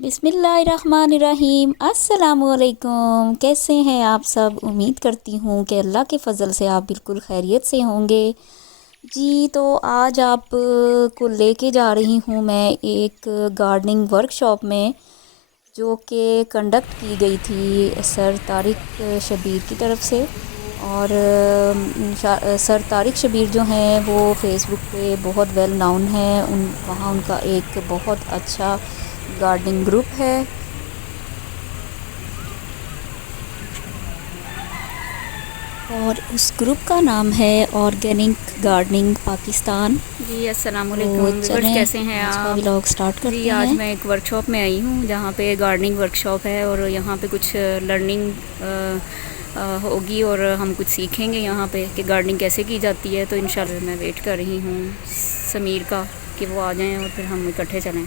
बिस्मिल्लाहिर्रहमानिर्रहीम। अस्सलामुअलैकुम। कैसे हैं आप सब? उम्मीद करती हूँ कि अल्लाह के फ़ज़ल से आप बिल्कुल खैरियत से होंगे। जी, तो आज आप को लेके जा रही हूँ मैं एक गार्डनिंग वर्कशॉप में, जो कि कंडक्ट की गई थी सर तारिक शबीर की तरफ से। और सर तारिक शबीर जो हैं वो फ़ेसबुक पे बहुत वेल नाउन हैं। वहाँ उनका एक बहुत अच्छा गार्डनिंग ग्रुप है। और उस ग्रुप का नाम है ऑर्गेनिक गार्डनिंग पाकिस्तान। जी अस्सलाम तो वालेकुम व्यूअर्स, कैसे हैं आज का आप? व्लॉग स्टार्ट जी, करते आज हैं। मैं एक वर्कशॉप में आई हूँ जहाँ पे गार्डनिंग वर्कशॉप है और यहाँ पे कुछ लर्निंग होगी और हम कुछ सीखेंगे यहाँ पे कि गार्डनिंग कैसे की जाती है। तो इंशाल्लाह मैं वेट कर रही हूँ समीर का कि वो आ जाएँ और फिर हम इकट्ठे चलें।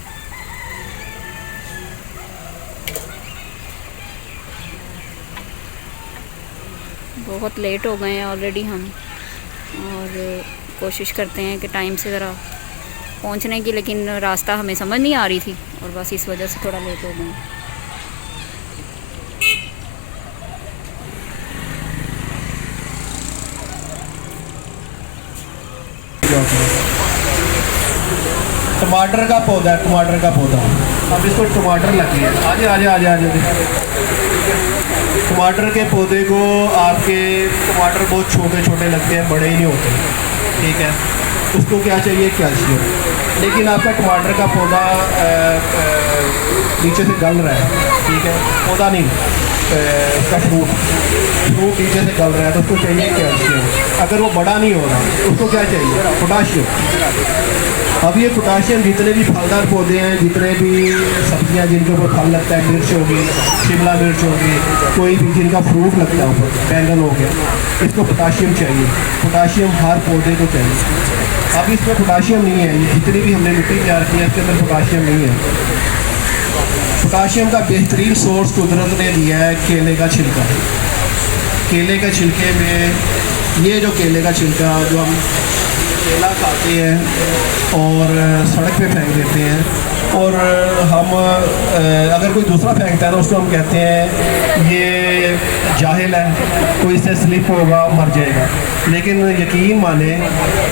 बहुत लेट हो गए हैं ऑलरेडी हम, और कोशिश करते हैं कि टाइम से ज़रा पहुंचने की, लेकिन रास्ता हमें समझ नहीं आ रही थी और बस इस वजह से थोड़ा लेट हो गए। टमाटर का पौधा है, टमाटर का पौधा। अब इसको टमाटर लगे हैं। आजे आजे आजे आजे टमाटर के पौधे को आपके टमाटर बहुत छोटे छोटे लगते हैं, बड़े ही नहीं होते। ठीक है, उसको क्या चाहिए? कैल्शियम। लेकिन आपका टमाटर का पौधा नीचे से गल रहा है। ठीक है, पौधा नहीं, उसका फ्रूट नीचे से गल रहा है, तो उसको चाहिए कैल्शियम। अगर वो बड़ा नहीं हो रहा, उसको क्या चाहिए? पोटाशियम। अब ये पोटाशियम जितने भी फलदार पौधे हैं, जितने भी सब्जियां जिनके ऊपर फल लगता है, मिर्च होगी, शिमला मिर्च होगी, कोई भी जिनका फ्रूट लगता है ऊपर, बैंगन हो गया, इसको पोटाशियम चाहिए। पोटाशियम हर पौधे को चाहिए। अब इसमें पोटाशियम नहीं है, जितनी भी हमने मिट्टी तैयार की है इसके अंदर पोटाशियम नहीं है। पोटाशियम का बेहतरीन सोर्स कुदरत ने दिया है केले का छिलका। केले के छिलके में, ये जो केले का छिलका जो हम केला खाते हैं और सड़क पे फेंक देते हैं, और हम अगर कोई दूसरा फेंकता है ना, उसको हम कहते हैं ये जाहिल है, कोई इससे स्लिप होगा, मर जाएगा। लेकिन यकीन माने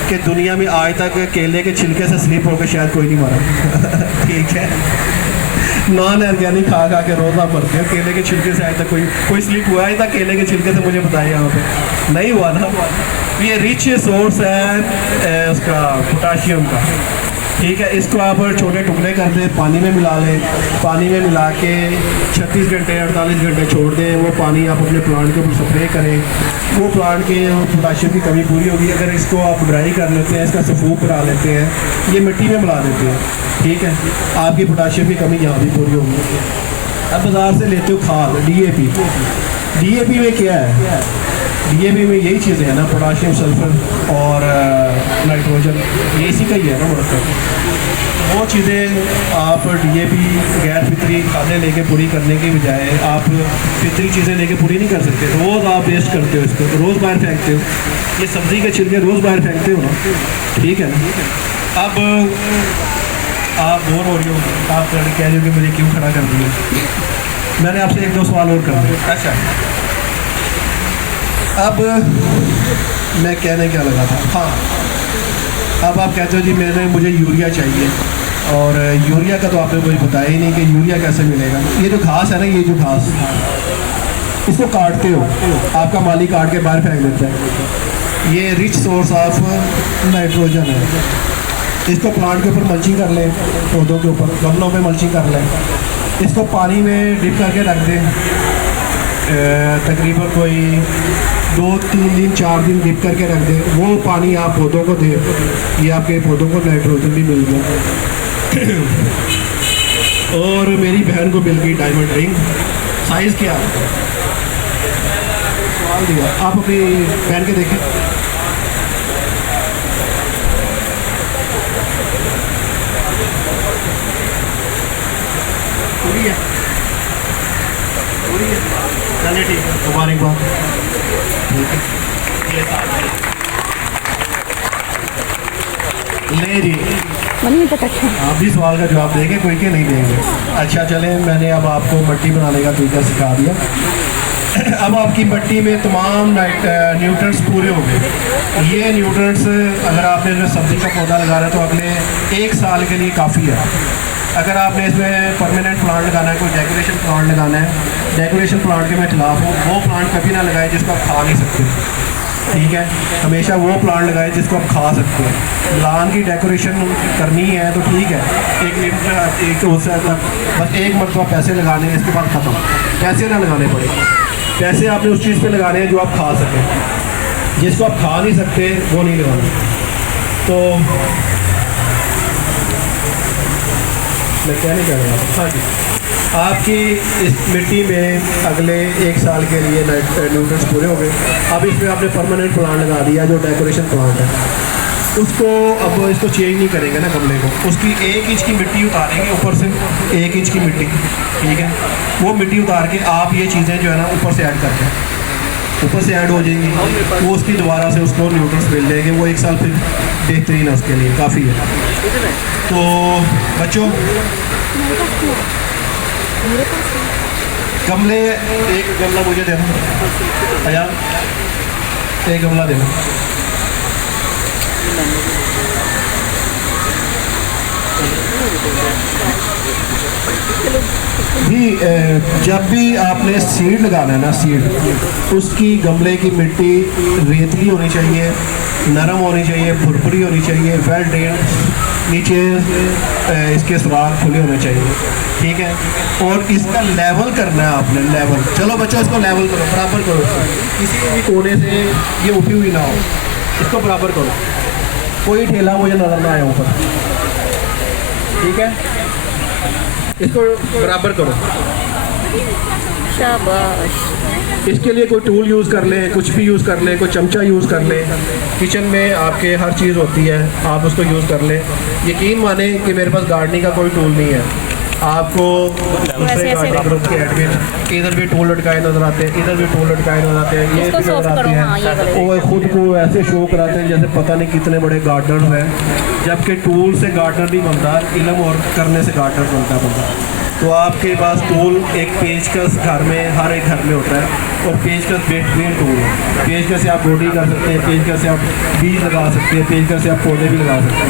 कि दुनिया में आज तक केले के छिलके से स्लिप होकर शायद कोई नहीं मरा। ठीक है, नॉन ऑर्गेनिक खा खा के रोज़ा मरते हैं, केले के छिलके से आज तक कोई स्लिप हुआ है? था केले के छिलके से? मुझे बताइए, यहाँ पे नहीं हुआ ना। ये रिच सोर्स है उसका पोटाशियम का। ठीक है, इसको आप छोटे टुकड़े कर दें, पानी में मिला लें, पानी में मिला के 36 घंटे 48 घंटे छोड़ दें। वो पानी आप अपने प्लांट के ऊपर स्प्रे करें, वो प्लांट के पोटाशियम की कमी पूरी होगी। अगर इसको आप ड्राई कर लेते हैं, इसका सफूक करा लेते हैं, ये मिट्टी में मिला देते हैं, ठीक है, आपकी पोटाशियम की कमी यहाँ भी पूरी होगी। अब बाज़ार से लेते हो खाद, डीएपी। डीएपी में क्या है? डीएपी में यही चीज़ें हैं ना, पोटाशियम, सल्फर और नाइट्रोजन, ये इसी का ही है ना मरकब। वो चीज़ें आप डीएपी गैर फितरी खादें लेके पूरी करने के बजाय आप फितरी चीज़ें लेके पूरी नहीं कर सकते। रोज़ आप वेस्ट करते हो इसको, रोज़ बाहर फेंकते हो। ये सब्ज़ी के छिलके रोज़ बाहर फेंकते हो ना, ठीक है ना। अब आप बोर हो रही हो, आप कह रहे हो कि मुझे क्यों खड़ा कर दिया। मैंने आपसे एक दो सवाल और कर दिया। अच्छा, अब मैं कहने क्या लगा था, हाँ, अब आप कहते हो जी मुझे यूरिया चाहिए, और यूरिया का तो आपने मुझे बताया ही नहीं कि यूरिया कैसे मिलेगा। ये जो घास है ना, ये जो घास, इसको काटते हो, आपका माली काट के बाहर फेंक देता है। ये रिच सोर्स ऑफ नाइट्रोजन है। इसको प्लांट के ऊपर मल्चिंग कर लें, पौधों के ऊपर, गमलों में मल्चिंग कर लें। इसको पानी में डिप करके रख दें, तकरीबन कोई 2-3 दिन 4 दिन डिप करके रख दें। वो पानी आप पौधों को दें, ये आपके पौधों को नाइट्रोजन भी मिल गया। और मेरी बहन को मिल गई डायमंड रिंग। साइज़ क्या? सवाल दिया, आप अपनी बहन के देखें। पूरी है, पूरी है, चलिए ठीक है, मुबारकबाद। ठीक है, ये ले जी। आप भी सवाल का जवाब देंगे, कोई के नहीं देंगे। अच्छा चलें, मैंने अब आपको मट्टी बनाने का तरीका सिखा दिया। अब आपकी मट्टी में तमाम न्यूट्रिएंट्स पूरे हो गए। ये न्यूट्रिएंट्स अगर आपने इसमें सब्ज़ी का पौधा लगा रहा है तो अगले 1 साल के लिए काफ़ी है। अगर आपने इसमें परमानेंट प्लांट लगाना है, कोई डेकोरेशन प्लांट लगाना है, डेकोरेशन प्लांट के मैं खिलाफ हूँ। वो प्लांट कभी ना लगाए जिसको आप खा नहीं सकते, ठीक है। हमेशा वो प्लांट लगाए जिसको आप खा सकते हैं। लान की डेकोरेशन करनी है तो ठीक है, एक उससे बस एक मरतबा पैसे लगाने हैं, इसके बाद ख़त्म। पैसे ना लगाने पड़े, पैसे आपने उस चीज़ पे लगाने हैं जो आप खा सकें। जिसको आप खा नहीं सकते वो नहीं लगाना। तो मैं क्या नहीं कह रहा, हाँ जी, आपकी इस मिट्टी में अगले 1 साल के लिए न्यूट्रिएंट्स पूरे हो गए। अब इसमें आपने परमानेंट प्लांट लगा दिया जो डेकोरेशन प्लांट है, उसको अब इसको चेंज नहीं करेंगे ना गमले को। उसकी 1 इंच की मिट्टी उतारेंगे, ऊपर से 1 इंच की मिट्टी, ठीक है। वो मिट्टी उतार के आप ये चीज़ें जो है ना ऊपर से ऐड करते हैं, ऊपर से ऐड हो जाएंगी। वो उसकी दोबारा से उसको न्यूट्रिएंट्स मिल जाएंगे। वो 1 साल फिर बेहतरीन है, उसके लिए काफ़ी है। तो बच्चों, गमले, एक गमला मुझे देना भैया, एक गमला देना। जी, जब भी आपने सीड लगाना है ना, सीड, उसकी गमले की मिट्टी रेतली होनी चाहिए, नरम होनी चाहिए, फुरफुरी होनी चाहिए, वेल ड्रेन, नीचे इसके सुराख खुले होने चाहिए, ठीक है। और इसका लेवल करना है आपने, लेवल। चलो बच्चों, इसको लेवल करो, बराबर करो। किसी भी कोने से ये उठी हुई ना हो, इसको बराबर करो। कोई ठेला मुझे नजर ना आए ऊपर, ठीक है। इसको बराबर करो, शाबाश। इसके लिए कोई टूल यूज़ कर लें, कुछ भी यूज़ कर लें, कोई चमचा यूज़ कर लें। किचन में आपके हर चीज़ होती है, आप उसको यूज़ कर लें। यकीन माने कि मेरे पास गार्डनिंग का कोई टूल नहीं है। आपको दूसरे गार्डनिंग ग्रुप के एडमिन इधर भी टूल लटकाए नजर आते हैं, इधर भी टूल लटकाए नजर आते हैं, ये भी नजर आते हैं। वो खुद को ऐसे शो कराते हैं जैसे पता नहीं कितने बड़े गार्डनर हैं, जबकि टूल से गार्डनर नहीं बनता, इल्म और करने से गार्डनर बनता है बंदा। तो आपके पास टूल, एक पेचकस घर में, हर एक घर में होता है, और पेचकस बेहतरीन टूल है। पेचकस से आप गोडी कर सकते हैं, पेचकस से आप बीज लगा सकते हैं, पेचकस से आप पौधे भी लगा सकते हैं।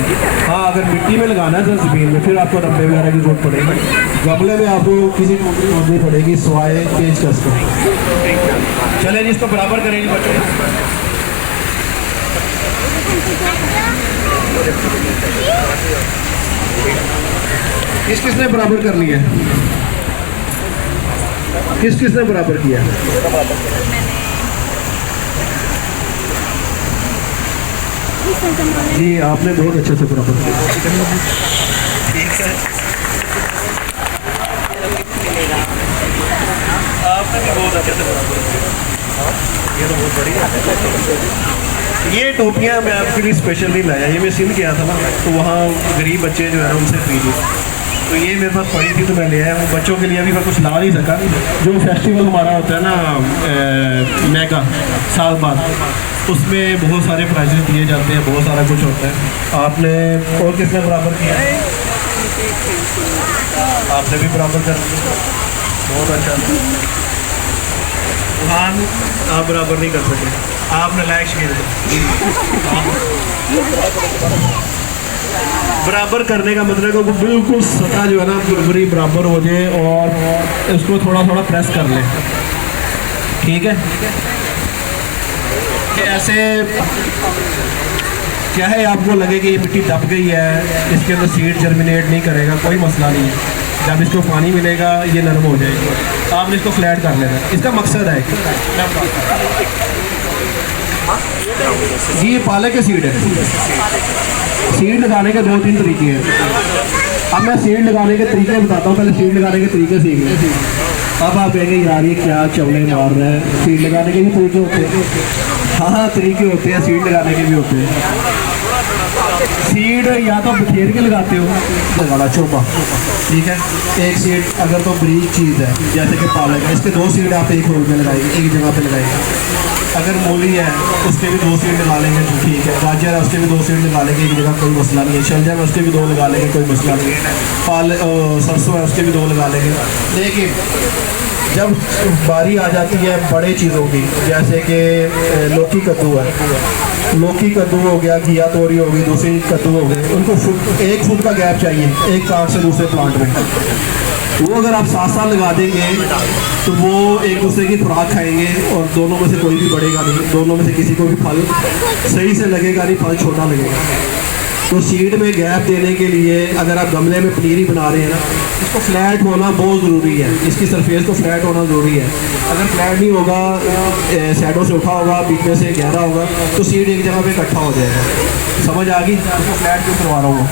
हाँ, अगर मिट्टी में लगाना है तो ज़मीन में, फिर आपको डब्बे वगैरह की जरूरत पड़ेगी। गमले में आपको किसी को जरूरत नहीं पड़ेगी सिवाय पेचकस को। चलें जी, इसको बराबर करेंगे बच्चों। किसने बराबर कर लिया, किसने बराबर किया? जी, आपने बहुत अच्छे से बराबर किया, ठीक है। आपने भी बहुत अच्छे से बराबर किया, ये तो बहुत बढ़िया। ये टोपियाँ मैं आपके लिए स्पेशल नहीं लाया, ये मैं सिंध गया था ना, तो वहाँ गरीब बच्चे जो है ना उनसे खरीदी, तो ये मेरे पास पड़ी थी तो मैं ले आया हूँ। बच्चों के लिए अभी मैं कुछ ला नहीं सका। जो फेस्टिवल हमारा होता है ना मेगा साल बाद, उसमें बहुत सारे प्राइजेस दिए जाते हैं, बहुत सारा कुछ होता है। आपने और किसने बराबर किया? आपने भी बराबर कर दिया, बहुत अच्छा। हाँ, आप बराबर नहीं कर सके, आप नालायक शेर बराबर करने का मतलब है कि बिल्कुल सतह जो है ना बराबरी बराबर हो जाए, और इसको थोड़ा थोड़ा प्रेस कर लें, ठीक है। कि ऐसे क्या है, आपको लगे कि ये मिट्टी दब गई है, इसके अंदर सीड जर्मिनेट नहीं करेगा, कोई मसला नहीं है। जब इसको पानी मिलेगा ये नरम हो जाएगी, आपने इसको फ्लैट कर लेना है। इसका मकसद है ये पालक के सीड है। सीड लगाने के 2-3 तरीके हैं। अब मैं सीड लगाने के तरीके बताता हूँ, पहले सीड लगाने के तरीके सीख लें। अब आप कहेंगे यार ये क्या चवले मार रहे हैं, सीड लगाने के भी तरीके होते हैं। हाँ, तरीके होते हैं, सीड लगाने के भी होते हैं। सीड या तो बखेर के लगाते हो लगाना चोबा, ठीक है। एक सीड अगर तो ब्रीक चीज़ है जैसे कि पालक है, इसके 2 सीड आप एक होल में लगाएंगे, एक जगह पे लगाएंगे। अगर मूली है उसके भी 2 सीड लगा लेंगे तो ठीक है। गाजर है उसके भी 2 सीड लगा लेंगे, एक जगह कोई मसला नहीं है। शलजम है उसके भी 2 लगा लेंगे, कोई मसला नहीं है। सरसों है उसके भी 2 लगा लेंगे। लेकिन जब बारी आ जाती है बड़े चीज़ों की, जैसे कि लौकी कद्दू है, लौकी कद्दू हो गया, घिया तोरी हो गई, दूसरी कद्दू हो गए, उनको 1 फुट का गैप चाहिए एक प्लांट से दूसरे प्लांट में। वो अगर आप साथ साथ लगा देंगे तो वो एक दूसरे की खुराक खाएंगे और दोनों में से कोई भी बढ़ेगा नहीं, दोनों में से किसी को भी फल सही से लगेगा नहीं, फल छोटा लगेगा। तो सीड में गैप देने के लिए अगर आप गमले में पनीरी बना रहे हैं ना, इसको फ्लैट होना बहुत ज़रूरी है, इसकी सरफेस को फ्लैट होना ज़रूरी है। अगर फ्लैट नहीं होगा, साइडों से उठा होगा, बीच में से गहरा होगा, तो सीड एक जगह पे इकट्ठा हो जाएगा। समझ आ गई? उसको फ्लैट क्यों करवा रहा हूँ।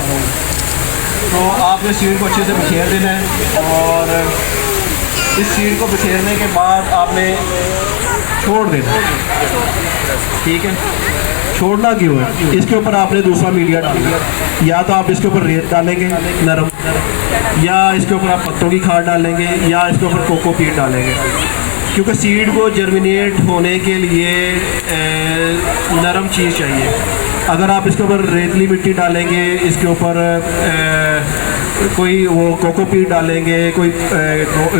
तो आपने सीड को अच्छे से बिखेर देना है और इस सीड को बिखेरने के बाद आपने छोड़ देना, ठीक है। छोड़ना क्यों है? इसके ऊपर आपने दूसरा मीडिया डालना, या तो आप इसके ऊपर रेत डालेंगे नरम, या इसके ऊपर आप पत्तों की खाद डालेंगे, या इसके ऊपर कोकोपीट डालेंगे। क्योंकि सीड को जर्मिनेट होने के लिए नरम चीज़ चाहिए। अगर आप इसके ऊपर रेतली मिट्टी डालेंगे, इसके ऊपर कोई वो कोकोपीट डालेंगे, कोई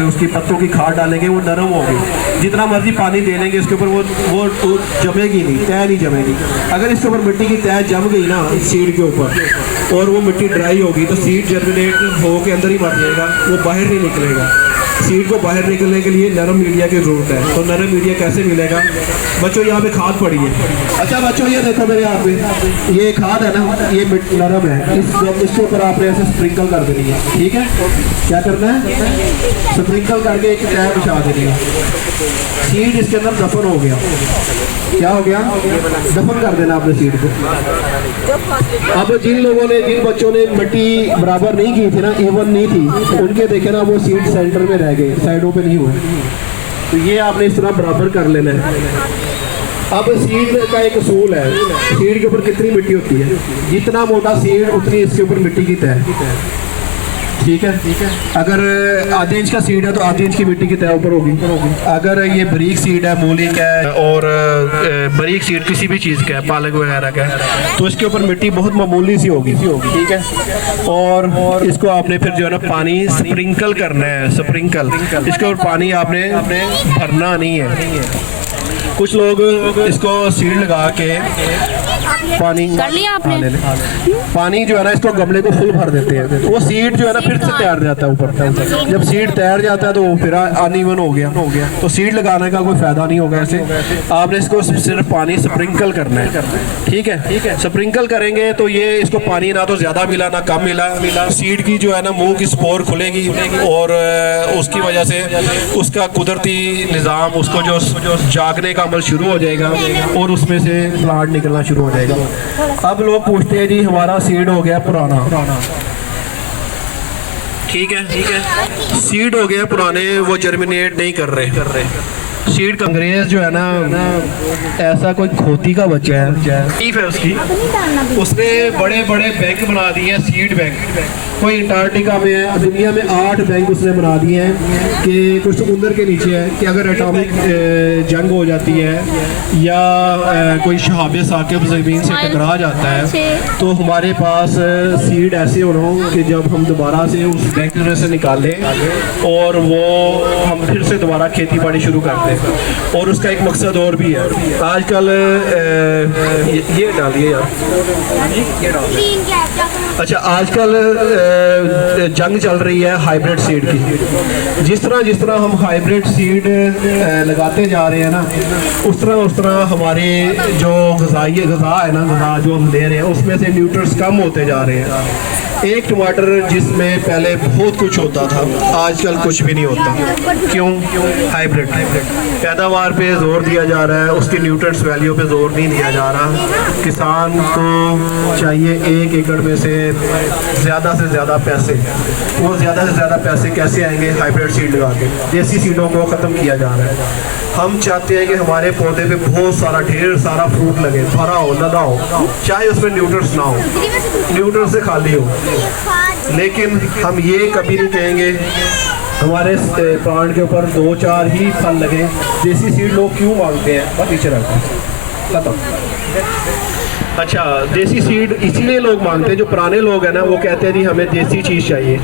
उसकी पत्तों की खाद डालेंगे, वो नरम होगी। जितना मर्जी पानी दे लेंगे इसके ऊपर वो जमेगी नहीं, तय नहीं जमेगी। अगर इसके ऊपर मिट्टी की तय जम गई ना सीड के ऊपर और वो मिट्टी ड्राई होगी तो सीड जर्मिनेट हो के अंदर ही मर जाएगा, वो बाहर नहीं निकलेगा। सीड को बाहर निकलने के लिए नरम मीडिया की ज़रूरत है। तो नरम मीडिया कैसे मिलेगा? बच्चों यहाँ पे खाद पड़ी है। अच्छा बच्चों ये देखो मेरे यहाँ पे ये खाद है ना, ये नरम है, इसके ऊपर आपने ऐसे स्प्रिंकल कर देनी है, ठीक है। क्या करना है? स्प्रिंकल करके एक टैब बिछा देनी है। सीड इसके अंदर दफन हो गया। क्या हो गया? दफन कर देना आपने सीड को। अब जिन लोगों ने, जिन बच्चों ने मिट्टी बराबर नहीं की थी ना, इवन नहीं थी, उनके देखे ना वो सीड सेंटर में रह गए, साइडों पे नहीं हुए। तो ये आपने इस तरह बराबर कर लेना है। अब सीड का एक असूल है, सीड के ऊपर कितनी मिट्टी होती है, जितना मोटा सीड उतनी इसके ऊपर मिट्टी की तय, ठीक है। अगर आधे इंच का सीड है तो आधे इंच की मिट्टी की तय ऊपर होगी। अगर ये बारीक सीड है, मूली का है और बारीक सीड किसी भी चीज़ का है, पालक वगैरह का है, तो इसके ऊपर मिट्टी बहुत मामूली सी होगी, ठीक है। और इसको आपने फिर जो है ना पानी स्प्रिंकल करना है, स्प्रिंकल। इसके ऊपर पानी आपने भरना नहीं है। कुछ लोग इसको सीड लगा के पानी कर लिया आपने? पानी जो है ना इसको गमले को फुल भर देते हैं, वो सीड जो है ना फिर से तैर जाता है ऊपर। जब सीड तैर जाता है तो वो फिर अनइवन हो गया, तो सीड लगाने का कोई फायदा नहीं होगा। ऐसे आपने इसको सिर्फ पानी स्प्रिंकल करना है, ठीक है। स्प्रिंकल करेंगे तो ये इसको पानी ना तो ज़्यादा मिला ना कम मिला, सीड की जो है ना मुंह की स्पोर खुलेगी और उसकी वजह से उसका कुदरती निज़ाम, उसको जो जागने का अमल शुरू हो जाएगा और उसमें से प्लांट निकलना शुरू हो जाएगा। अब लोग पूछते हैं जी हमारा सीड हो गया पुराना, ठीक है। सीड हो गया पुराने, वो जर्मिनेट नहीं कर रहे। सीड का अंग्रेज जो है ना ऐसा कोई खोती का बच्चा है उसकी, उसने बड़े बड़े बैंक बना दिए हैं, सीड बैंक। कोई अंटार्कटिका में है, दुनिया में 8 बैंक उसने बना दिए हैं कि कुछ समुंदर के नीचे है कि अगर एटॉमिक जंग हो जाती है या कोई शहाब साकिब ज़मीन से टकरा जाता है तो हमारे पास सीड ऐसे होना कि जब हम दोबारा से उस बैंक में से निकाल लें और वो हम फिर से दोबारा खेती बाड़ी शुरू कर दें। और उसका एक मकसद और भी है। आजकल ये डालिए यार, अच्छा आजकल जंग चल रही है हाइब्रिड सीड की। जिस तरह हम हाइब्रिड सीड लगाते जा रहे हैं ना, उस तरह हमारे जो गज़ा है ना, गज़ा जो हम ले रहे हैं उसमें से न्यूट्रिएंट्स कम होते जा रहे हैं। एक टमाटर जिसमें पहले बहुत कुछ होता था आजकल कुछ भी नहीं होता। क्यों? हाइब्रिड पैदावार पे जोर दिया जा रहा है, उसकी न्यूट्रिएंट्स वैल्यू पे जोर नहीं दिया जा रहा। किसान को चाहिए 1 एकड़ में से ज़्यादा पैसे, वो ज़्यादा से ज़्यादा पैसे कैसे आएंगे? हाइब्रिड सीड लगा के। देसी सीडों को ख़त्म किया जा रहा है। हम चाहते हैं कि हमारे पौधे पे बहुत सारा ढेर सारा फ्रूट लगे, भरा हो, लदा हो, चाहे उसमें न्यूट्रंस ना हो, न्यूट्रंस से खाली हो। लेकिन हम ये कभी नहीं कहेंगे हमारे प्लांट के ऊपर 2-4 ही फल लगे। देसी सीड लोग क्यों मांगते हैं? बस नीचे रखो। अच्छा, देसी सीड इसीलिए लोग मांगते हैं, जो पुराने लोग हैं ना वो कहते हैं जी हमें देसी चीज़ चाहिए।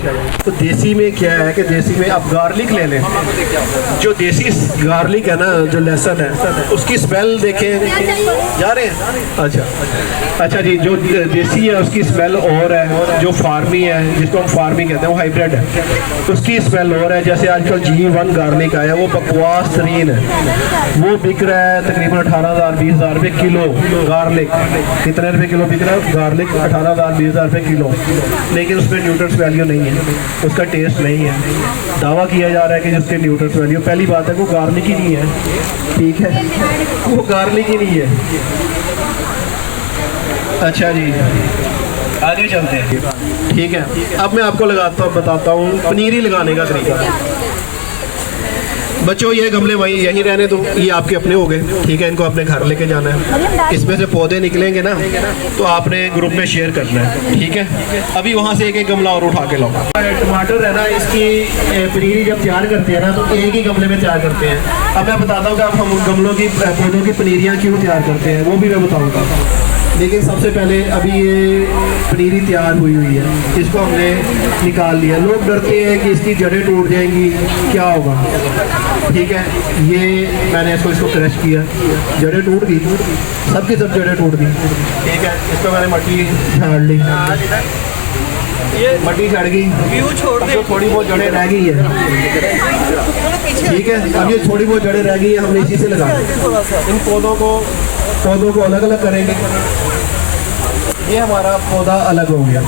तो देसी में क्या है कि देसी में आप गार्लिक ले लें। जो देसी गार्लिक है ना, जो लहसुन है, उसकी स्मेल देखें, जा रहे हैं? अच्छा जी, जो देसी है उसकी स्मेल और है, जो फार्मी है जिसको हम फार्मिंग कहते हैं वो हाइब्रिड है, उसकी स्मेल और है। जैसे आजकल G1 गार्लिक आया, वो बकवास तरीन है, वो बिक रहा है तकरीबन 18,000-20,000 रुपये किलो। गार्लिक कितने रुपए किलो बिक रहा है? गार्लिक 18,000-20,000 रुपये किलो। लेकिन उसमें न्यूट्रिएंट्स वैल्यू नहीं है, उसका टेस्ट नहीं है। दावा किया जा रहा है कि जिसके न्यूट्रिएंट्स वैल्यू, पहली बात है वो गार्लिक ही नहीं है, ठीक है, वो गार्लिक ही नहीं है। अच्छा जी, आगे चलते हैं, ठीक है। अब मैं आपको बताता हूँ पनीरी लगाने का तरीका। बच्चों ये गमले वहीं यहीं रहने दो, ये आपके अपने हो गए, ठीक है। इनको अपने घर लेके जाना है। इसमें से पौधे निकलेंगे ना तो आपने ग्रुप में शेयर करना है, ठीक है। अभी वहाँ से एक गमला और उठा के लाओ। टमाटर है ना, इसकी पनीरी जब तैयार करते हैं ना तो एक ही गमले में तैयार करते हैं। अब मैं बताता हूँ कि आप हम गमलों की पौधों की पनीरियाँ क्यों तैयार करते हैं, वो भी मैं बताऊँगा। लेकिन सबसे पहले अभी ये पनीरी तैयार हुई है, इसको हमने निकाल लिया। लोग डरते हैं कि इसकी जड़ें टूट जाएंगी, क्या होगा, ठीक है। ये मैंने इसको क्रश किया, जड़ें टूट गई, सबकी सब जड़ें टूट गई, ठीक है। इसको मैंने मट्टी झाड़ ली, मट्टी झड़ गई, तो थोड़ी बहुत जड़ें रह गई है, ठीक है। अब ये थोड़ी बहुत जड़ें रह गई है, हमने इसी से लगा इन पौधों को अलग अलग करेंगे। ये हमारा पौधा अलग हो गया।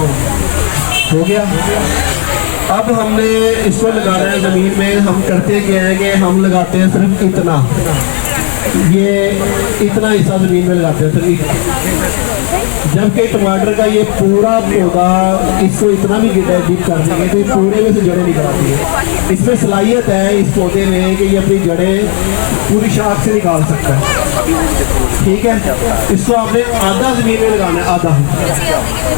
अब हमने इसको लगाना है ज़मीन में। हम करते क्या है कि हम लगाते हैं सिर्फ इतना, ये इतना हिस्सा ज़मीन में लगाते हैं सिर्फ। जबकि टमाटर का ये पूरा पौधा, इसको इतना भी डीप कर देंगे तो पूरे में से जड़ें निकल आती है। इसमें सलाहियत है इस पौधे में कि ये अपनी जड़ें पूरी शाख से निकाल सकता है, ठीक है। इसको आपने आधा ज़मीन में लगाना है, आधा।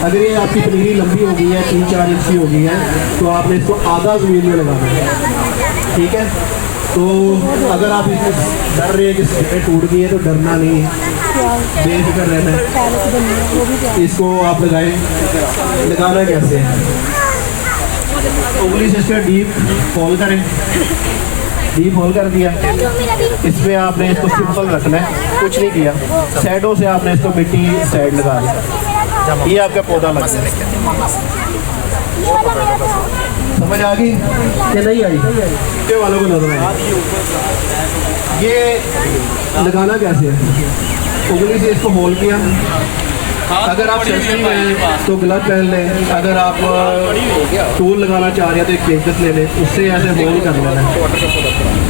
अगर ये आपकी पनीरी लंबी हो गई है, 3-4 इंच की हो गई है, तो आपने इसको आधा ज़मीन में लगाना है, ठीक है। तो अगर आप इसमें डर रहे हैं कि जड़ें टूट गई है तो डरना नहीं है, बेफिक्र रहना है। इसको आप लगाएं। लगाना कैसे है? उंगली से इसका डीप होल करें, डीप होल कर दिया। इसमें आपने इसको सिंपल रखना है, कुछ नहीं किया। साइडों से आपने इसको मिट्टी साइड लगा दी, ये आपका पौधा लग जाएगा। समझ आ गई कि नहीं आई? ये वालों को नजर आए। ये लगाना कैसे है? उंगली से इसको होल किया। अगर आप सर्दी में हैं तो ग्लव पहन लें। अगर आप टूल लगाना चाह रहे हैं तो एक पेंचकस ले लें, उससे ऐसे होल कर लेना है।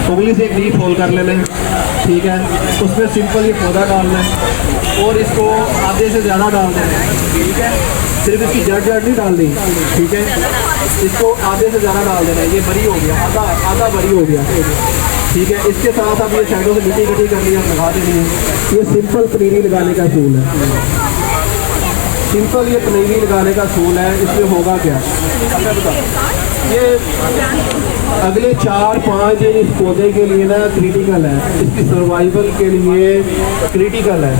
उंगली से एक डीप होल कर लेना है, ठीक है। उसमें सिंपल ये पौधा डालना है और इसको आधे से ज़्यादा डाल देना है, ठीक है। सिर्फ इसकी जड़ नहीं डालनी, ठीक है। इसको आधे से ज़्यादा डाल देना है। ये बरी हो गया, आधा बरी हो गया, ठीक है। इसके साथ आप ये साइडों से मिट्टी इकट्ठी कर लिया, लगा देनी है। ये सिंपल पनीरी लगाने का असूल है। सिंपल ये पनीरी लगाने का असूल है। इसमें होगा क्या? अच्छा बता, ये अगले 4-5 दिन इस पौधे के लिए ना क्रिटिकल है, इसकी सर्वाइवल के लिए क्रिटिकल है।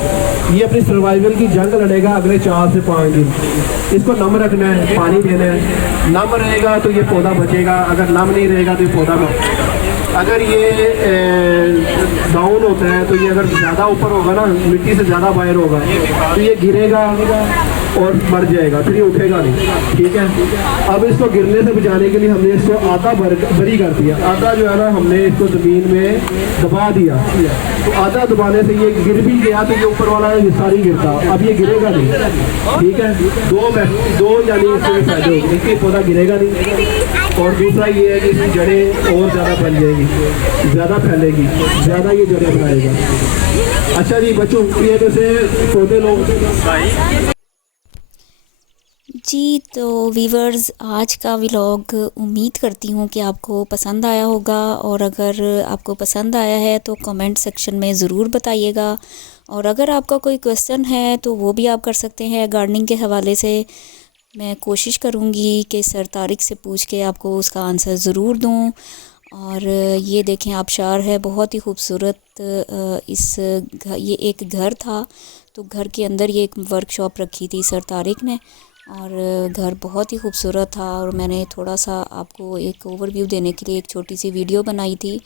ये अपनी सर्वाइवल की जंग लड़ेगा अगले 4 से 5 दिन। इसको नम रखना है, पानी देना है। नम रहेगा तो ये पौधा बचेगा, अगर नम नहीं रहेगा तो ये पौधा मर। अगर ये डाउन होता है तो ये अगर ज़्यादा ऊपर होगा ना, मिट्टी से ज़्यादा बाहर होगा तो ये गिरेगा और मर जाएगा, फिर ये उठेगा नहीं, ठीक है। अब इसको गिरने से बचाने के लिए हमने इसको आधा बरी कर दिया। आधा जो है ना हमने इसको ज़मीन में दबा दिया, तो आधा दबाने से ये गिर भी गया तो ये ऊपर वाला हिस्सा नहीं गिरता, अब ये गिरेगा नहीं, ठीक है। दो यानी इसके फायदे होंगे, इसके पौधा गिरेगा नहीं। और दूसरा ये है कि इसकी जड़ें और ज़्यादा फैल जाएगी, ज़्यादा फैलेगी, ज़्यादा ये जड़ें बनाएगा। अच्छा जी बच्चों, ये जैसे पौधे लोग जी तो वीवर्स, आज का व्लॉग उम्मीद करती हूँ कि आपको पसंद आया होगा, और अगर आपको पसंद आया है तो कमेंट सेक्शन में ज़रूर बताइएगा। और अगर आपका कोई क्वेश्चन है तो वो भी आप कर सकते हैं गार्डनिंग के हवाले से। मैं कोशिश करूँगी कि सर तारिक से पूछ के आपको उसका आंसर ज़रूर दूँ। और ये देखें आबशार है, बहुत ही खूबसूरत। ये एक घर था, तो घर के अंदर ये एक वर्कशॉप रखी थी सर तारिक ने, और घर बहुत ही खूबसूरत था। और मैंने थोड़ा सा आपको एक ओवरव्यू देने के लिए एक छोटी सी वीडियो बनाई थी।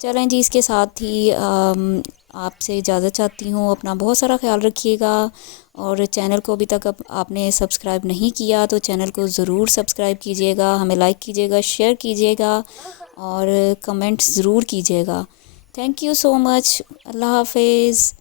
चलें जी, इसके साथ ही आपसे इजाज़त चाहती हूँ। अपना बहुत सारा ख्याल रखिएगा, और चैनल को अभी तक आपने सब्सक्राइब नहीं किया तो चैनल को ज़रूर सब्सक्राइब कीजिएगा, हमें लाइक कीजिएगा, शेयर कीजिएगा और कमेंट ज़रूर कीजिएगा। Thank you so much. अल्लाह हाफिज़।